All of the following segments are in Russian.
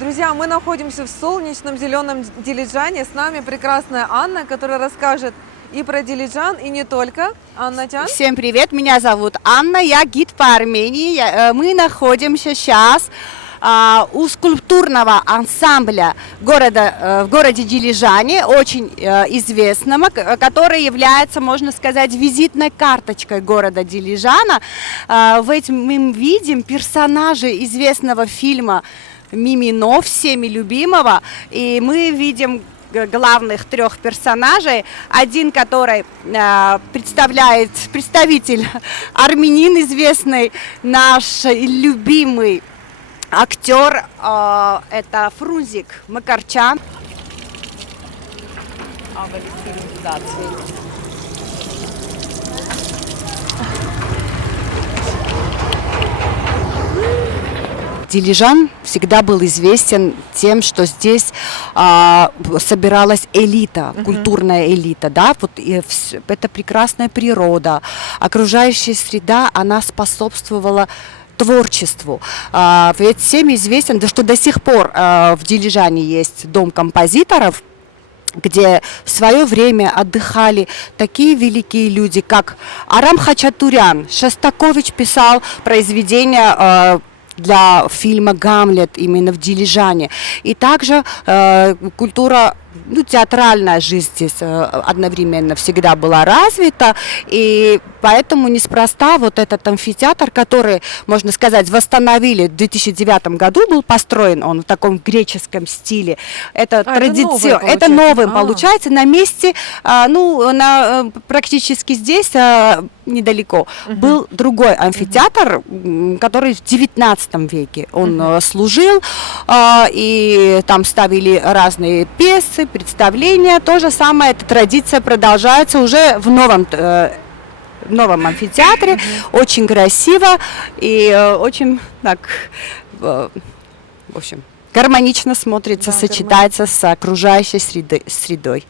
Друзья, мы находимся в солнечном зеленом Дилиджане. С нами прекрасная Анна, которая расскажет и про Дилиджан, и не только. Анна Тян. Всем привет, меня зовут Анна, я гид по Армении. Мы находимся сейчас у скульптурного ансамбля в городе Дилижане, очень известного, который является, можно сказать, визитной карточкой города Дилижана. В этом мы видим персонажей известного фильма «Мимино», всеми любимого, и мы видим главных трех персонажей. Один, который представитель армянин известный, наш любимый актер, это Фрунзик Макарчан. Дилижан всегда был известен тем, что здесь собиралась элита, культурная элита, да, вот это прекрасная природа, окружающая среда, она способствовала творчеству. Ведь всем известен, что до сих пор в Дилижане есть дом композиторов, где в свое время отдыхали такие великие люди, как Арам Хачатурян. Шостакович писал произведения для фильма «Гамлет» именно в Дилижане. И также культура, театральная жизнь здесь одновременно всегда была развита, и поэтому неспроста вот этот амфитеатр, который, можно сказать, восстановили в 2009 году, был построен он в таком греческом стиле. Это традиционно, это новым получается на месте, практически здесь, недалеко, был другой амфитеатр, который в 19 веке он служил, и там ставили разные пьесы, представления. То же самое, эта традиция продолжается уже в новом амфитеатре. Очень красиво и очень так, в общем, гармонично смотрится, да, сочетается с окружающей средой.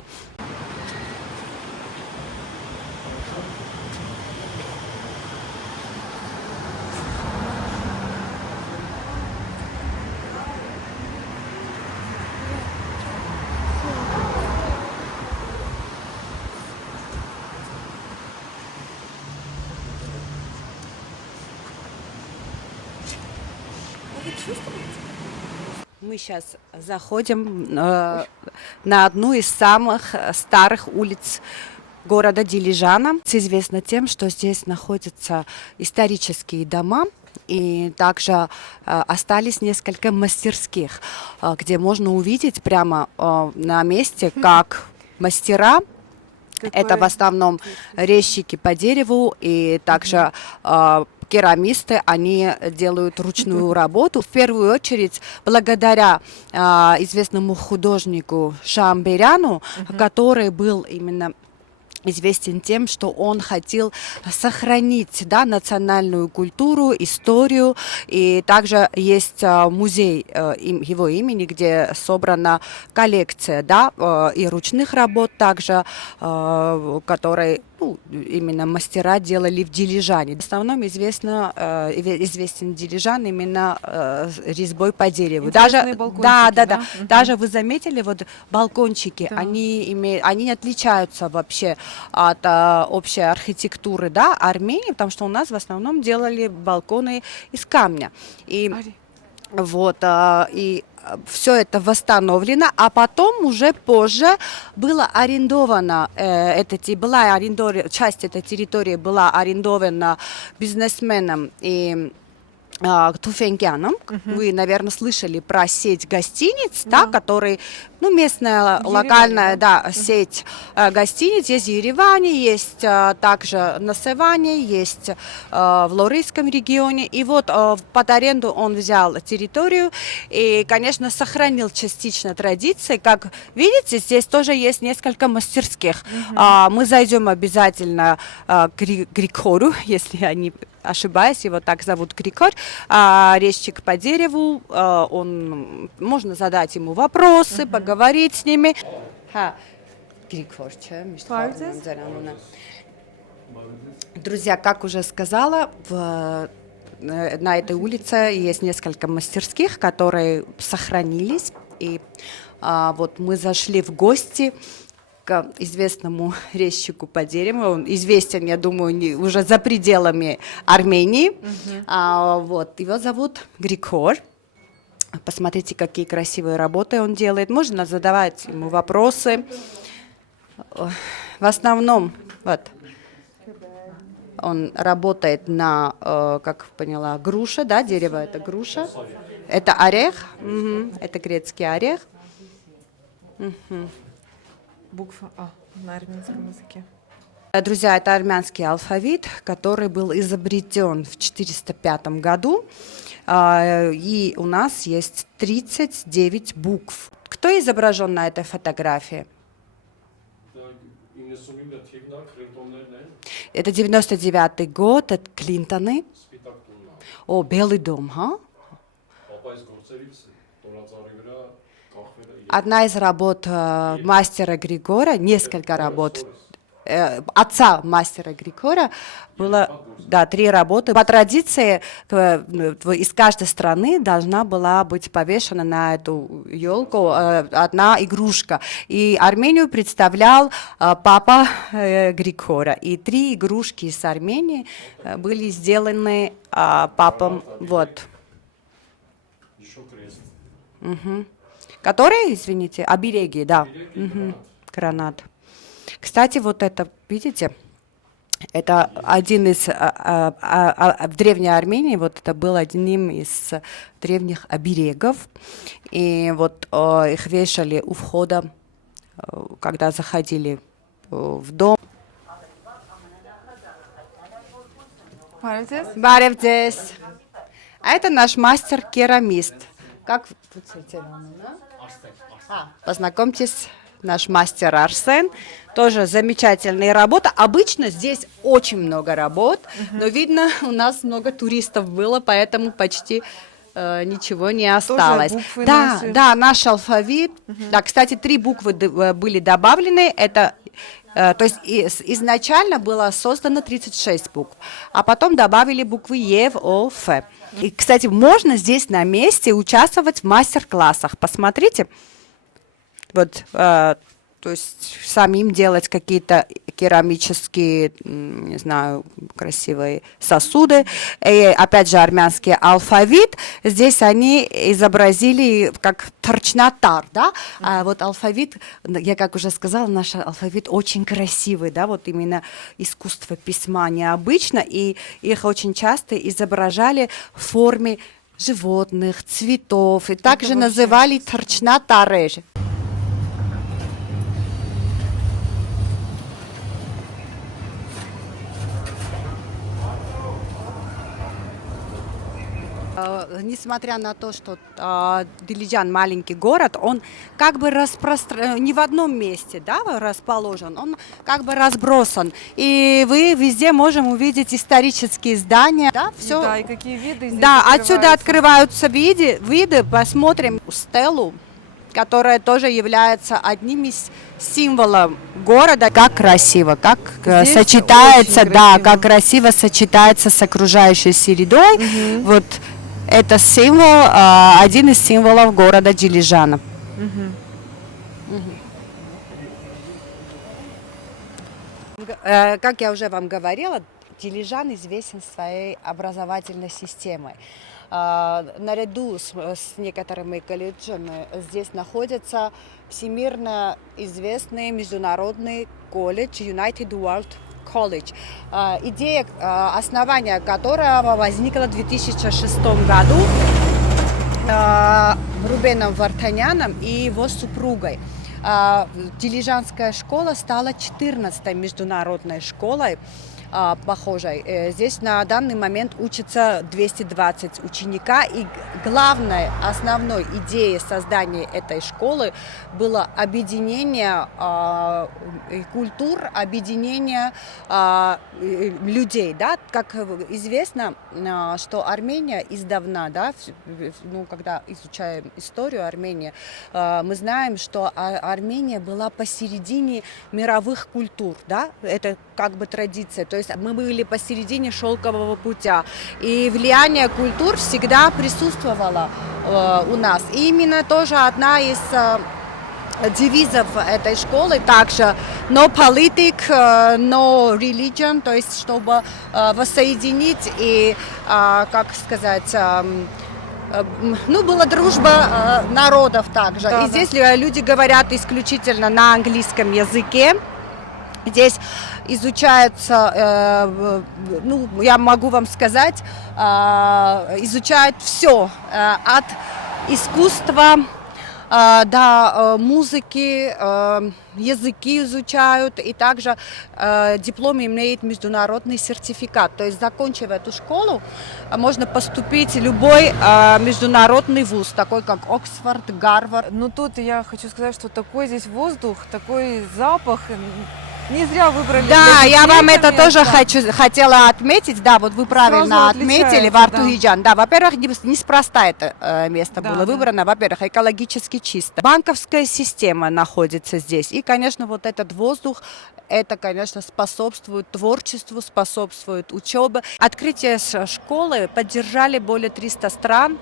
Мы сейчас заходим на одну из самых старых улиц города Дилижана. Известно тем, что здесь находятся исторические дома, и также остались несколько мастерских, где можно увидеть прямо на месте, как мастера. Это в основном резчики по дереву и также керамисты, они делают ручную работу. В первую очередь, благодаря известному художнику Шамберяну, который был именно известен тем, что он хотел сохранить, да, национальную культуру, историю. И также есть музей его имени, где собрана коллекция, да, и ручных работ также, которые именно мастера делали в Дилижане. В основном известен Дилижан именно резьбой по дереву. Даже, да. Даже вы заметили, вот балкончики, да, они не отличаются вообще от общей архитектуры, да, Армении, потому что у нас в основном делали балконы из камня. И все это восстановлено, а потом уже позже было арендовано, часть этой территории была арендована бизнесменом и Туфенкяном. Вы, наверное, слышали про сеть гостиниц, да, который, местная, локальная, да, сеть гостиниц есть в Ереване, есть также на Севане, есть в Лорийском регионе. И вот под аренду он взял территорию и, конечно, сохранил частично традиции. Как видите, здесь тоже есть несколько мастерских. Мы зайдем обязательно к Григору, если я не ошибаюсь, его так зовут, Григор, резчик по дереву, можно задать ему вопросы, поговорить с ними. Друзья, как уже сказала, на этой улице есть несколько мастерских, которые сохранились. И вот мы зашли в гости к известному резчику по дереву. Он известен, я думаю, уже за пределами Армении. Вот. Его зовут Григор. Посмотрите, какие красивые работы он делает. Можно задавать ему вопросы. В основном, вот, он работает на, как поняла, груша, да, дерево это груша. Это орех, это грецкий орех. Буква А на армянском языке. Друзья, это армянский алфавит, который был изобретен в 405 году, и у нас есть 39 букв. Кто изображен на этой фотографии? Это 99-й год, это Клинтоны. О, Белый дом, ха? Одна из работ мастера Григора, несколько работ отца мастера Григора было, да, 3 работы. По традиции из каждой страны должна была быть повешена на эту елку одна игрушка. И Армению представлял папа Григора. И 3 игрушки из Армении были сделаны папом. Вот. Еще крест. Которые, извините, обереги, да. Гранат. Кстати, вот это, видите, это один из, в Древней Армении, вот это был одним из древних оберегов, и вот их вешали у входа, когда заходили в дом. Баревдес. А это наш мастер-керамист. Как познакомьтесь, наш мастер Арсен. Тоже замечательные работы. Обычно здесь очень много работ, но видно, у нас много туристов было, поэтому почти ничего не осталось. Да, наши. Да, наш алфавит. Да, кстати, 3 буквы были добавлены. Это, то есть изначально было создано 36 букв, а потом добавили буквы Е, О, Ф. И, кстати, можно здесь на месте участвовать в мастер-классах. Посмотрите. Вот, то есть самим делать какие-то керамические, не знаю, красивые сосуды. И, опять же, армянский алфавит. Здесь они изобразили как торчнатар, да? А вот алфавит, я как уже сказала, наш алфавит очень красивый, да, вот именно искусство письма необычно, и их очень часто изображали в форме животных, цветов, и также называли торчнатареж. Несмотря на то, что Дилиджан маленький город, он как бы не в одном месте, да, расположен, он как бы разбросан. И вы везде можем увидеть исторические здания. Да, все. Да, и какие виды здесь да, открываются. Отсюда открываются виды. Посмотрим стелу, которая тоже является одним из символов города. Как красиво, как здесь сочетается, да, как красиво сочетается с окружающей средой. Вот это символ, один из символов города Дилижана. Как я уже вам говорила, Дилижан известен своей образовательной системой. Наряду с некоторыми колледжами здесь находится всемирно известный международный колледж United World College, идея основания которого возникла в 2006 году Рубеном Вартаняном и его супругой. Дилижанская школа стала 14-й международной школой похожей. Здесь на данный момент учатся 220 ученика, и главной, основной идеей создания этой школы было объединение культур, объединение людей. Да? Как известно, что Армения издавна, да, ну, когда изучаем историю Армении, мы знаем, что Армения была посередине мировых культур. Да? Это как бы традиция. То есть есть мы были посередине шелкового путя. И влияние культур всегда присутствовало у нас. И именно тоже одна из девизов этой школы также no politic, no religion, то есть чтобы воссоединить и, как сказать, была дружба народов также. Да, и здесь люди говорят исключительно на английском языке. Здесь изучается, я могу вам сказать, изучают все от искусства до музыки, языки изучают, и также диплом имеет международный сертификат. То есть, закончив эту школу, можно поступить в любой международный вуз, такой как Оксфорд, Гарвард. Ну тут я хочу сказать, что такой здесь воздух, такой запах. Не зря выбрали. Да, для я детей вам это место. тоже хотела отметить. Да, вот вы правильно Сразу отметили, отличается, Вартугиджан. Да, во-первых, неспроста это место Да, было да. выбрано. Во-первых, экологически чисто. Банковская система находится здесь. И, конечно, вот этот воздух, это, конечно, способствует творчеству, способствует учебе. Открытие школы поддержали более 300 стран.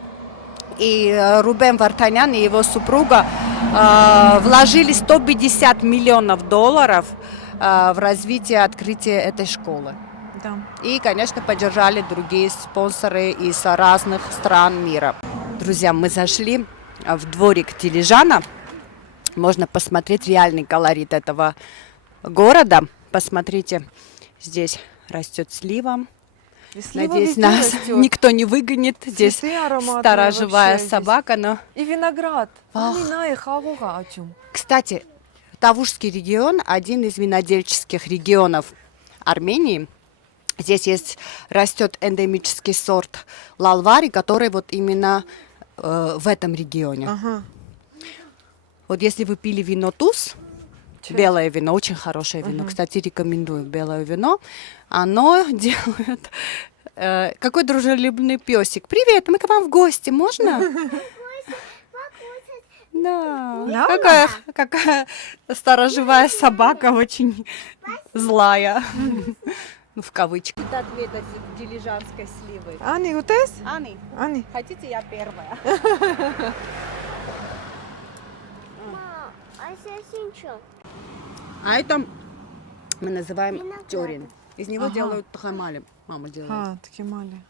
И Рубен Вартанян и его супруга вложили $150 миллионов в развитие открытия этой школы. Да. И, конечно, поддержали другие спонсоры из разных стран мира. Друзья, мы зашли в дворик Дилижана. Можно посмотреть реальный колорит этого города. Посмотрите, здесь растет слива. И слива Надеюсь, везде нас растет. никто не выгонит. Здесь Цветы ароматные сторожевая вообще собака. Но... И виноград. Ах. Кстати, Тавушский регион – один из винодельческих регионов Армении. Здесь растет эндемический сорт лалвари, который вот именно в этом регионе. Ага. Вот если вы пили вино Туз, Чё? белое вино, очень хорошее вино, кстати, рекомендую белое вино, оно делает... какой дружелюбный песик. Привет, мы к вам в гости, можно? Да, Ляля? какая сторожевая собака, очень злая. Ну, в кавычках. Это ответ дилижанской сливы. Ани, утес? Ани, Ани. хотите, я первая? А это мы называем тёрин. Из него Ага. делают тхамали. Мама делает. Ha, такимали.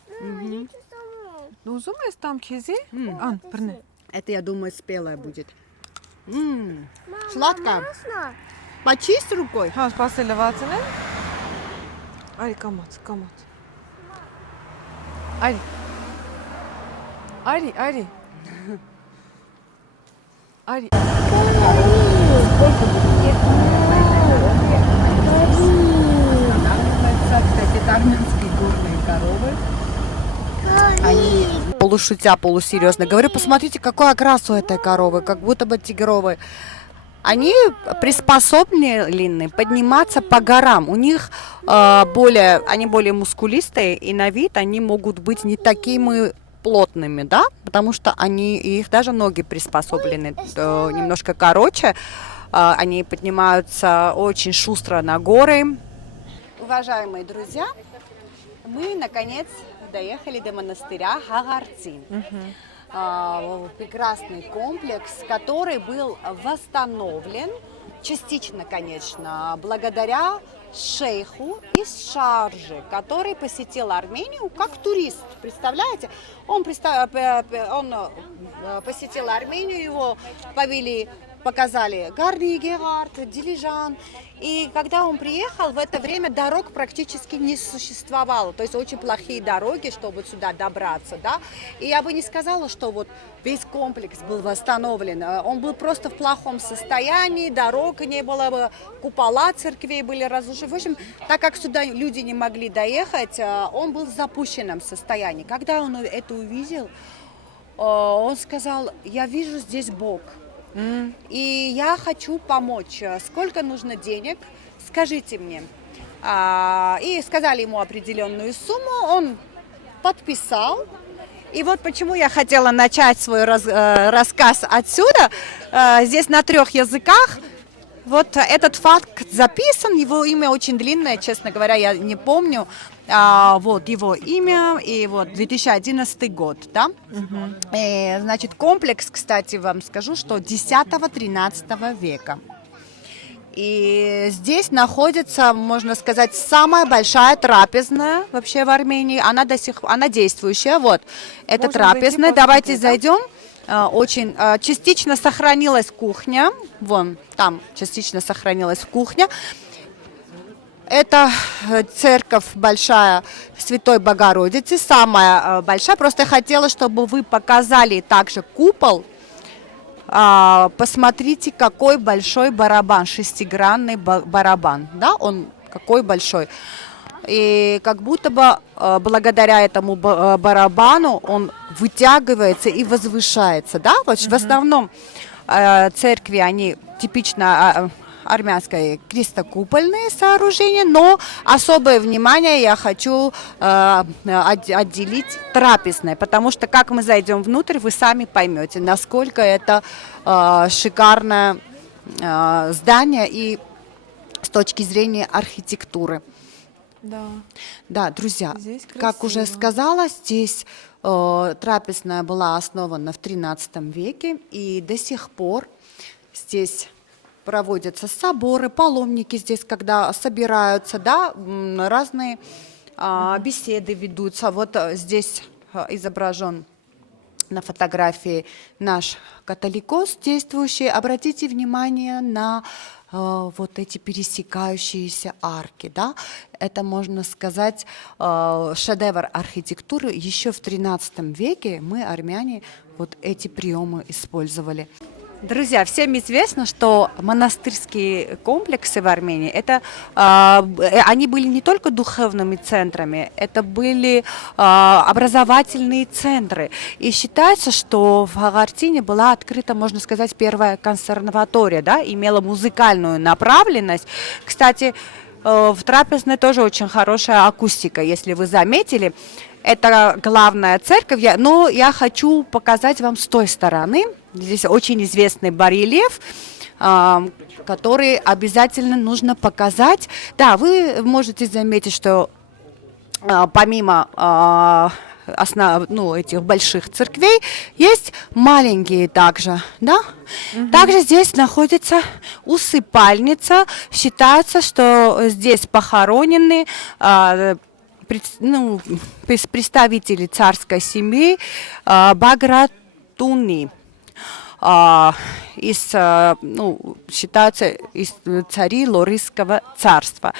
Ну, зумес там кези? Ан, прыны. Это, я думаю, спелая будет. Сладкая. Почисть рукой. Ha, спасибо, ватсыны. Ари, камат. Ари. Ари. Это армянские горные коровы. Они полушутя, полусерьезно говорю, посмотрите, какой окрас у этой коровы, как будто бы тигровый. Они приспособлены подниматься по горам. У них они более мускулистые, и на вид они могут быть не такими плотными, да, потому что их даже ноги приспособлены немножко короче. Они поднимаются очень шустро на горы. Уважаемые друзья, мы наконец доехали до монастыря Хагарцин. Прекрасный комплекс, который был восстановлен частично, конечно, благодаря шейху из Шаржи, который посетил Армению как турист. Представляете? Он посетил Армению, его показали Гарни Герард, Дилижан. И когда он приехал, в это время дорог практически не существовало. То есть очень плохие дороги, чтобы сюда добраться. Да? И я бы не сказала, что вот весь комплекс был восстановлен. Он был просто в плохом состоянии, дорог не было, купола церквей были разрушены. В общем, так как сюда люди не могли доехать, он был в запущенном состоянии. Когда он это увидел, он сказал: я вижу здесь Бог. И я хочу помочь. Сколько нужно денег? Скажите мне. И сказали ему определенную сумму. Он подписал. И вот почему я хотела начать свой рассказ отсюда. Здесь на 3 языках Вот этот факт записан, его имя очень длинное, честно говоря, я не помню. Вот его имя, и вот 2011 год, да? И, значит, комплекс, кстати, вам скажу, что 10-13 века. И здесь находится, можно сказать, самая большая трапезная вообще в Армении. Она она действующая. Вот, это Можно трапезная. зайти Давайте посмотреть, да? зайдем. Очень частично сохранилась кухня. Вон, там частично сохранилась кухня. Это церковь большая Святой Богородицы, самая большая. Просто я хотела, чтобы вы показали также купол. Посмотрите, какой большой барабан, шестигранный барабан, да, он какой большой. И как будто бы благодаря этому барабану он вытягивается и возвышается, да. Вот в основном церкви, они типично армянские крестокупольные сооружения, но особое внимание я хочу отделить трапезное, потому что как мы зайдем внутрь, вы сами поймете, насколько это шикарное здание и с точки зрения архитектуры. Да. Да, друзья, Здесь как уже красиво. сказала, здесь трапезная была основана в XIII веке, и до сих пор здесь проводятся соборы, паломники здесь, когда собираются, да, разные беседы ведутся. Вот здесь изображен на фотографии наш католикос действующий. Обратите внимание на вот эти пересекающиеся арки, да, это, можно сказать, шедевр архитектуры. Еще в XIII веке мы, армяне, вот эти приемы использовали. Друзья, всем известно, что монастырские комплексы в Армении, они были не только духовными центрами, это были образовательные центры. И считается, что в Агартине была открыта, можно сказать, первая консерватория, да, имела музыкальную направленность. Кстати, в трапезной тоже очень хорошая акустика, если вы заметили. Это главная церковь, но я хочу показать вам с той стороны. Здесь очень известный барельеф, который обязательно нужно показать. Да, вы можете заметить, что помимо этих больших церквей есть маленькие также, да? Также здесь находится усыпальница. Считается, что здесь похоронены представители царской семьи Багратуни. Считаются из царей Лорисского царства.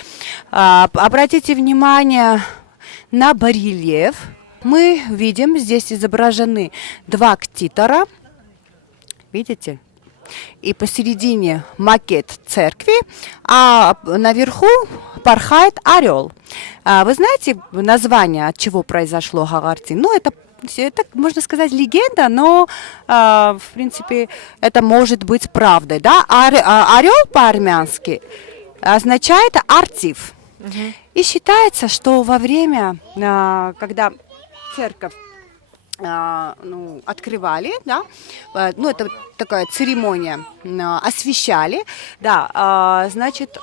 Обратите внимание на барельеф. Мы видим, здесь изображены два ктитора. Видите? И посередине макет церкви, а наверху порхает орел. Вы знаете название, от чего произошло Агартин? Ну, это, можно сказать, легенда, но, в принципе, это может быть правдой. Да? Орел по-армянски означает «артив». И считается, что во время, когда церковь открывали, да, это такая церемония, освещали, да, значит,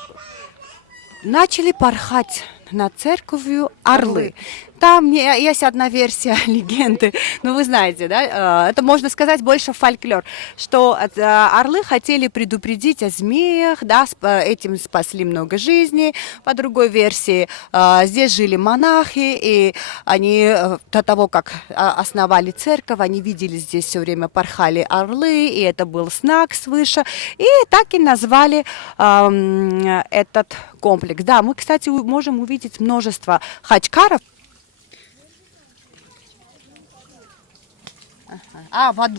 начали порхать над церковью орлы. Там есть одна версия легенды, вы знаете, да, это можно сказать больше фольклор, что орлы хотели предупредить о змеях, да, этим спасли много жизней. По другой версии, здесь жили монахи, и они до того, как основали церковь, они видели здесь все время порхали орлы, и это был знак свыше, и так и назвали этот комплекс. Да, мы, кстати, можем увидеть множество хачкаров.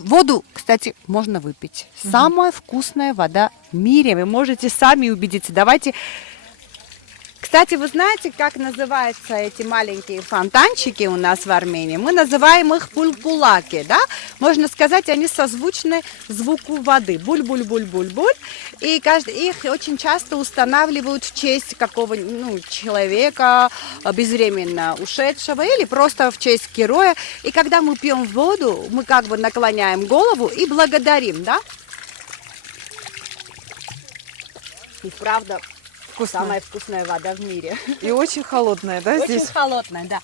Воду, кстати, можно выпить. Самая вкусная вода в мире. Вы можете сами убедиться. Давайте. Кстати, вы знаете, как называются эти маленькие фонтанчики у нас в Армении? Мы называем их пульпулаки, да? Можно сказать, они созвучны звуку воды. Буль-буль-буль-буль-буль. И их очень часто устанавливают в честь какого-нибудь человека, безвременно ушедшего, или просто в честь героя. И когда мы пьем воду, мы как бы наклоняем голову и благодарим, да? И правда, Вкусно. самая вкусная вода в мире. И очень холодная, да, Очень здесь? холодная, да.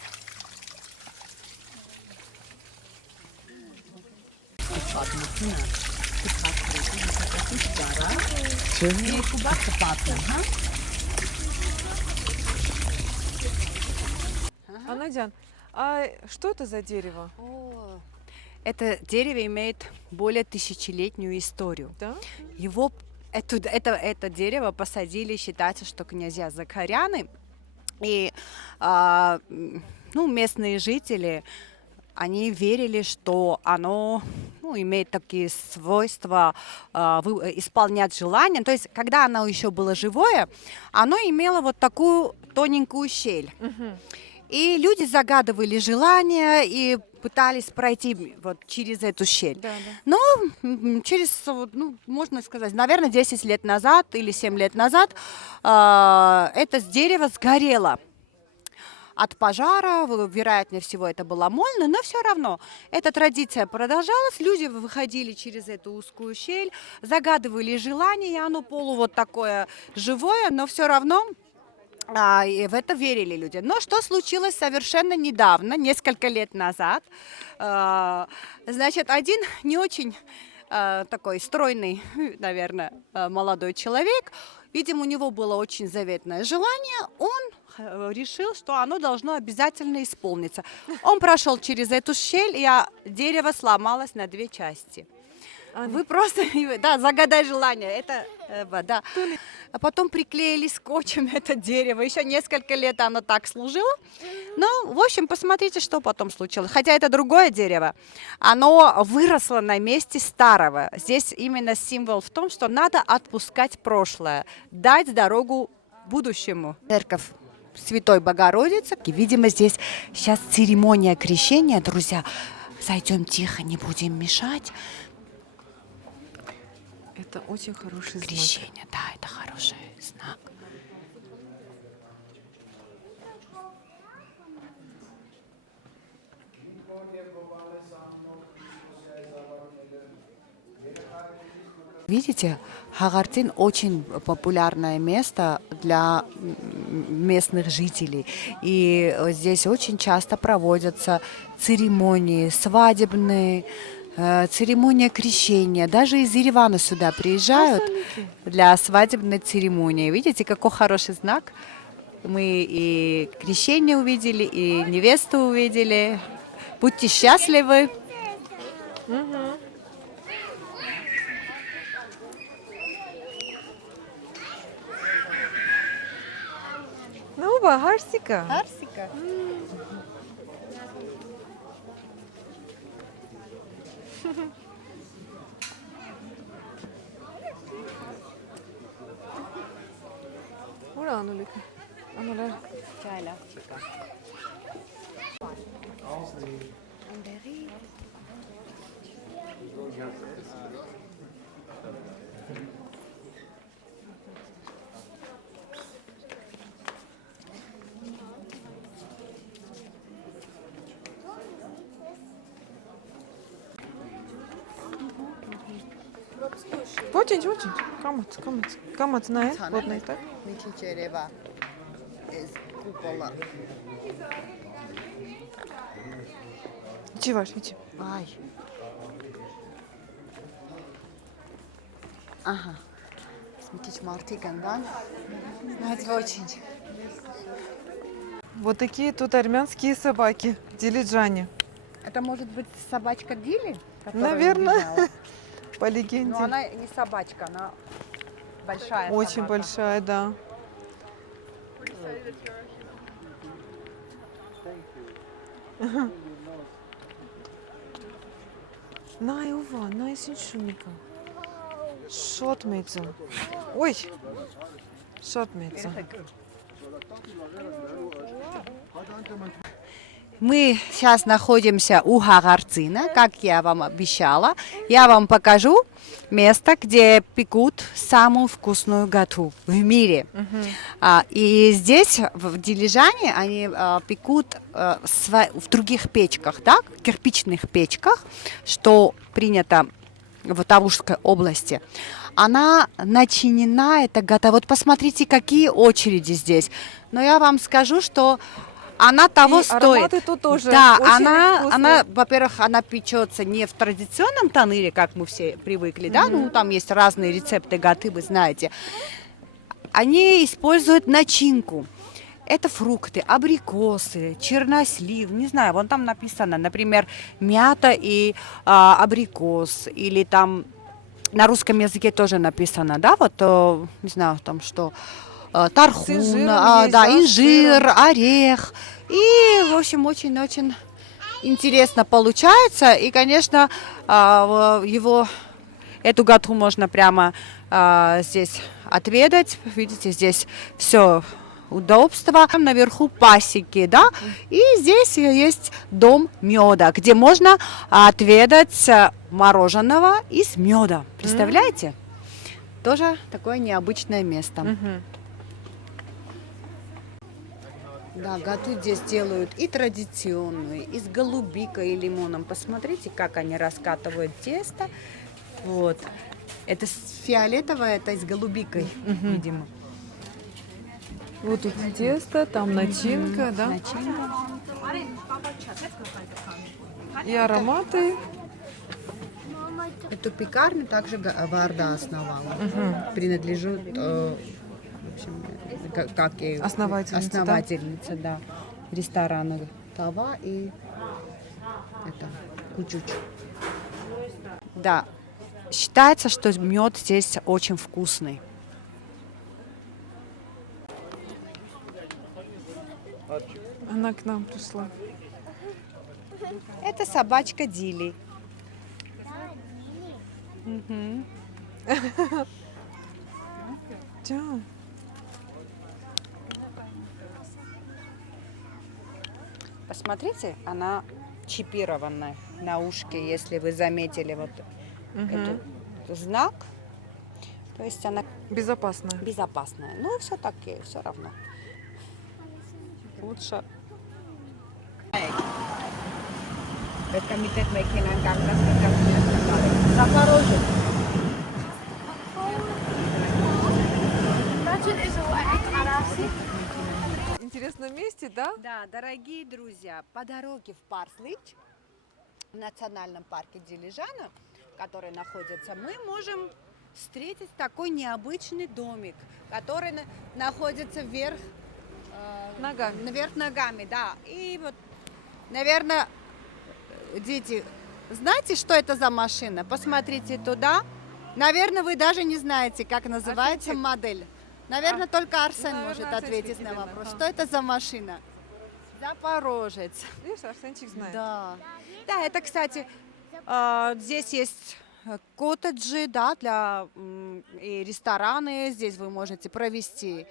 А, Надян, а что это за дерево? Это дерево имеет более тысячелетнюю историю. Да? Его, это дерево посадили, считается, что князья Закаряны. И местные жители, они верили, что оно имеет такие свойства исполнять желания. То есть, когда оно еще было живое, оно имело вот такую тоненькую щель. И люди загадывали желания и пытались пройти вот через эту щель. Да, да. Но через, можно сказать, наверное, 10 лет назад или 7 лет назад это дерево сгорело от пожара. Вероятнее всего, это было мольно, но все равно эта традиция продолжалась. Люди выходили через эту узкую щель, загадывали желания, и оно вот такое живое, но все равно и в это верили люди. Но что случилось совершенно недавно, несколько лет назад? Значит, один не очень такой стройный, наверное, молодой человек, видимо, у него было очень заветное желание, он решил, что оно должно обязательно исполниться. Он прошел через эту щель, и дерево сломалось на 2 части. Вы просто, да, загадай желание, это, да. А потом приклеили скотчем это дерево, еще несколько лет оно так служило. Ну, в общем, посмотрите, что потом случилось. Хотя это другое дерево, оно выросло на месте старого. Здесь именно символ в том, что надо отпускать прошлое, дать дорогу будущему. Церковь Святой Богородицы. И, видимо, здесь сейчас церемония крещения, друзья. Зайдем тихо, не будем мешать. Это очень хороший знак. Крещение, да, это хороший знак. Видите, Хагартин очень популярное место для местных жителей. И здесь очень часто проводятся церемонии свадебные, церемония крещения. Даже из Еревана сюда приезжают для свадебной церемонии. Видите, какой хороший знак. Мы и крещение увидели, и невесту увидели. Будьте счастливы. Ну, Гарсика. Арсика. Uraa Annulika. Annular. Çayla. Очень. Камат знает. Вот на это. Мичичерева из купола. Чего ж, иди. Ай. Ага. Смотрите, мартигандан. Знаете, очень. Вот такие тут армянские собаки. Дилиджане. Это может быть собачка Дили? Наверное. По легенде. Но она не собачка, она большая. Очень собака. большая, да. Най, ува, най синшуника. Шотмейца. Ой, шотмейца. Мы сейчас находимся у Хагарцина, как я вам обещала. Я вам покажу место, где пекут самую вкусную гату в мире. И здесь, в Дилижане, они пекут в других печках, да, кирпичных печках, что принято в Тавушской области. Она начинена, это готово. Вот посмотрите, какие очереди здесь. Но я вам скажу, что она того И стоит. ароматы тут тоже Да, очень она, вкусные. во-первых, она печется не в традиционном таныре, как мы все привыкли, да, ну там есть разные рецепты гаты, вы знаете. Они используют начинку. Это фрукты, абрикосы, чернослив, не знаю, вон там написано, например, мята и абрикос, или там на русском языке тоже написано, да, вот, не знаю, там что, тархун, С инжиром есть, да, да, с инжир, сыром. орех, и, в общем, очень-очень интересно получается, и, конечно, эту гату можно прямо здесь отведать, видите, здесь все удобства. Там наверху пасеки, да, и здесь есть дом меда, где можно отведать мороженого из меда. Представляете? Тоже такое необычное место. Мгм. Да, гату здесь делают и традиционную, и с голубикой и лимоном. Посмотрите, как они раскатывают тесто. Вот. Это фиолетовое, это с голубикой, видимо. Вот тут тесто, там начинка, да? Начинка. И ароматы. Эту пекарню также Варда основала. Принадлежит, в общем, как и Основательница, да? основательница, да, ресторана Тава и это Кучуч. Да, считается, что мед здесь очень вкусный. Она к нам пришла. Это собачка Дили. Мгм. Да. Посмотрите, она чипированная на ушке, если вы заметили вот этот знак. То есть она Безопасная. безопасная. Ну, все-таки, все равно. Лучше. Запорожец. В интересном месте, да? Да, дорогие друзья, по дороге в Парслич, в национальном парке Дилижана, который находится, мы можем встретить такой необычный домик, который находится вверх Ногами. наверх ногами, да. И вот, наверное, дети, знаете, что это за машина? Посмотрите туда. Наверное, вы даже не знаете, как называется Арсенчик. модель. Наверное, только Арсен наверное, может Арсенчик ответить на именно, вопрос. ага. Что это за машина? Запорожец. Видишь, Арсенчик знает. Да. Да, это, кстати, здесь есть коттеджи, да, для и рестораны. Здесь вы можете провести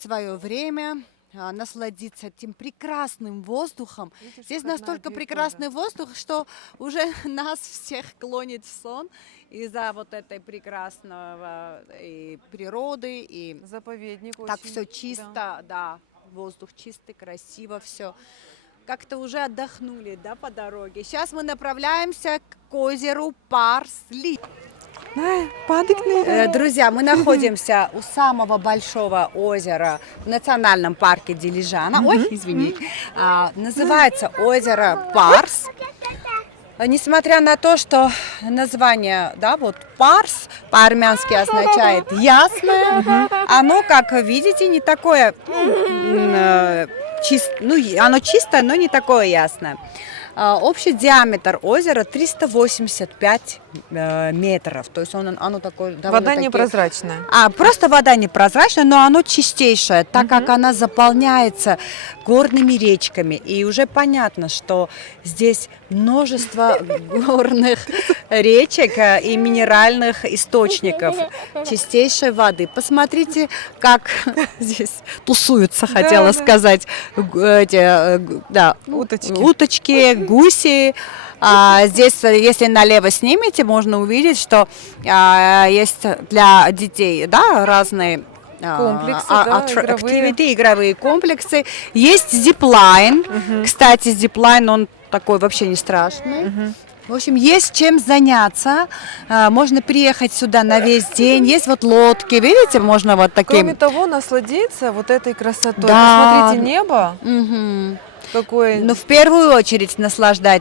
свое время, насладиться этим прекрасным воздухом. Видишь, Здесь входная настолько дверь прекрасный воздух, что уже нас всех клонит в сон из-за вот этой прекрасного и природы, и тоже. Заповедник так очень, все чисто, да, воздух чистый, красиво все. Как-то уже отдохнули, да, по дороге. Сейчас мы направляемся к озеру Парсли. Друзья, мы находимся у самого большого озера в национальном парке Дилижана. Ой, извини. Называется озеро Парс. Несмотря на то, что название, да, вот Парс по-армянски означает ясное, оно, как видите, не такое оно чистое, но не такое ясное. Общий диаметр озера 385 метров, то есть оно такое довольно Вода непрозрачная. Просто вода непрозрачная, но оно чистейшее, так как она заполняется горными речками. И уже понятно, что здесь множество горных речек и минеральных источников чистейшей воды. Посмотрите, как здесь тусуются, хотела сказать, уточки, гуси. Здесь, если налево снимете, можно увидеть, что есть для детей, да, разные Комплексы, да, игровые комплексы. Есть зиплайн. Кстати, зиплайн, он такой вообще не страшный. В общем, есть чем заняться. Можно приехать сюда на весь день. Есть вот лодки, видите, можно вот Кроме таким. того, насладиться вот этой красотой. Да. Посмотрите, небо Мгм. какое. Но в первую очередь Лесом.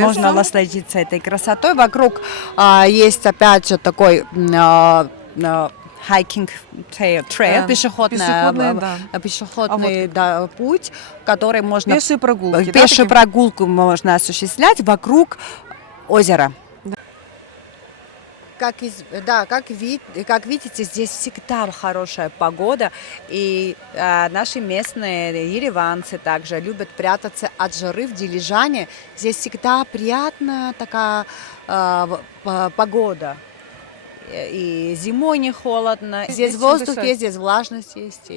можно насладиться этой красотой. Вокруг есть опять же такой hiking trail, пешеходный, да. пешеходный да, путь, который можно Пешие прогулки. да, пешую такие? прогулку можно осуществлять вокруг озера. Как видите, здесь всегда хорошая погода, и наши местные ереванцы также любят прятаться от жары в Дилижане. Здесь всегда приятная такая погода. И зимой не холодно. Здесь Есть чем воздух дышать. есть, здесь влажность есть.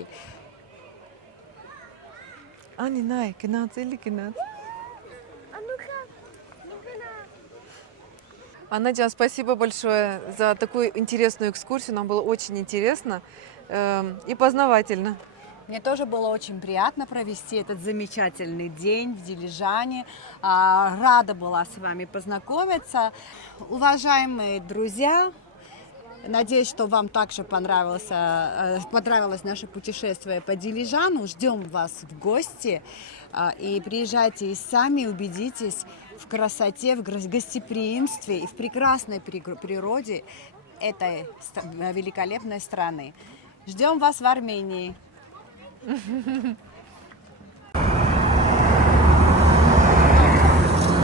Ани, най, кинат или кинат. Надя, спасибо большое за такую интересную экскурсию. Нам было очень интересно и познавательно. Мне тоже было очень приятно провести этот замечательный день в Дилижане. Рада была с вами познакомиться. Уважаемые друзья, надеюсь, что вам также понравилось наше путешествие по Дилижану. Ждем вас в гости. И приезжайте и сами убедитесь в красоте, в гостеприимстве и в прекрасной природе этой великолепной страны. Ждем вас в Армении.